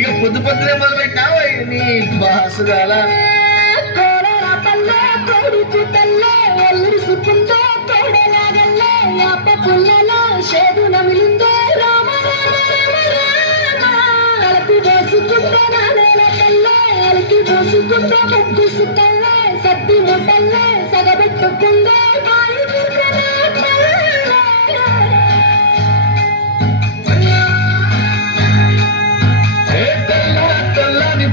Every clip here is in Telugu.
ఇక పొద్దు పొద్దునే మొదలు పెట్టినావు నీ బాసుగాల కొడుకు తల్లే ఎల్లురుసుకుందో తోడలాగల్లే అప్ప పుల్లలో షేదు నమిలిందో రామ అలకి పోసుకుందో నానేల కల్లే అలకి పోసుకుందో ముగ్గు సుక్కల్లే సత్తి ముట్టల్లే సగబెట్టుకుందో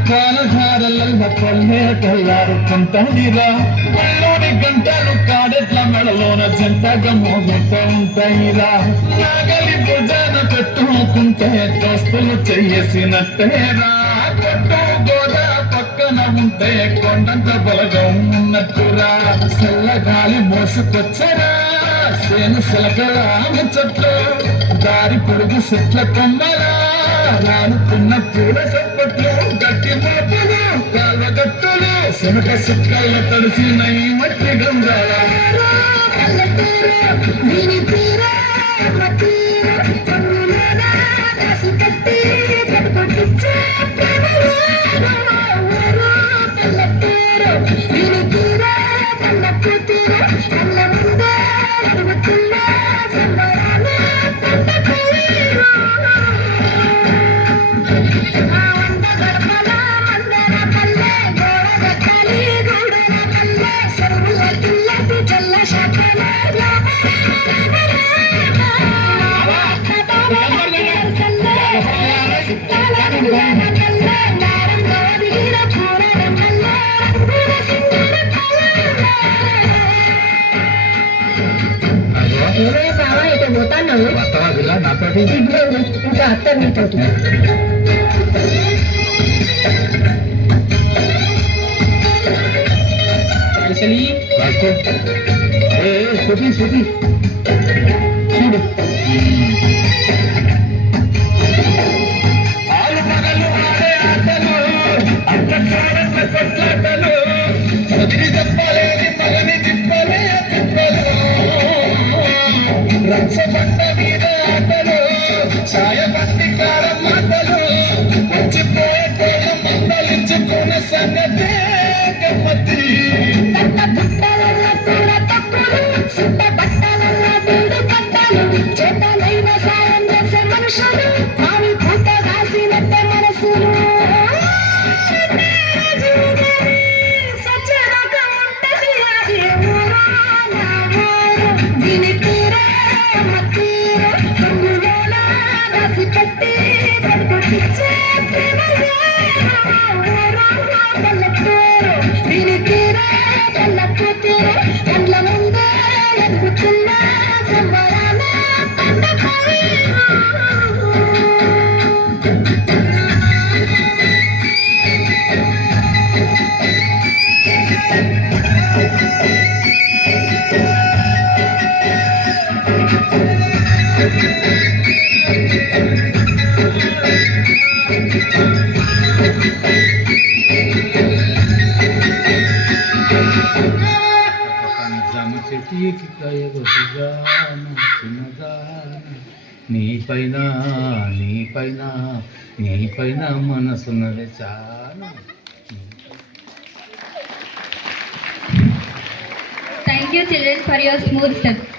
పాలధారల పల్లె తెల్లారుతుంటాయిరా పల్లోని గంటలు కాడెట్ల మెడలోన జంటగా మోగుతూ ఉంటాయిరా నాగలి భుజాన పెట్టుకుంటే దోస్తులు చెయ్యేసినట్టేరా కొట్టు గోడ పక్కన ఉంటే కొండంత బలగం ఉన్నట్టురా చల్లగాలి మోసుకొచ్చరా సేను సిలకల చెట్లు దారి పొడుగు చెట్ల కొమ్మరా రానుకున్న పూల సప్పట్లు గట్టి మాపులు కాళ్ళగట్టులు శనక సుక్కల తడిసిన ఈ మట్టి గంగాల నాతోటి ఇంకా అత్త నీతోటి చూడు చూడు ఆలు మగలు ఆడే ఆటలు అంత కొట్లాటలు చదివి చెప్పలేని మగని తిప్పలే తిప్పలు రక్షబండ మీద ఆటలు ఛాయబండి కారం మాటలు వచ్చిపోయే కోలం మందలించుకున్న సంగతే గమ్మతి చేతనైన సాయం చేసే మనుషులు ఆవి పూట రాసినట్టే మనసులు దీని తీరే తీరే రాసి పెట్టి పట్టుకొచ్చే దీని తీరే కళ్ళకు తీరే కళ్ళ ముందే ఎదుగుతున్న సంబరాల నీపైన నీపైన నీపైన మనసున్నది చాలా. Thank you children for your smooth step.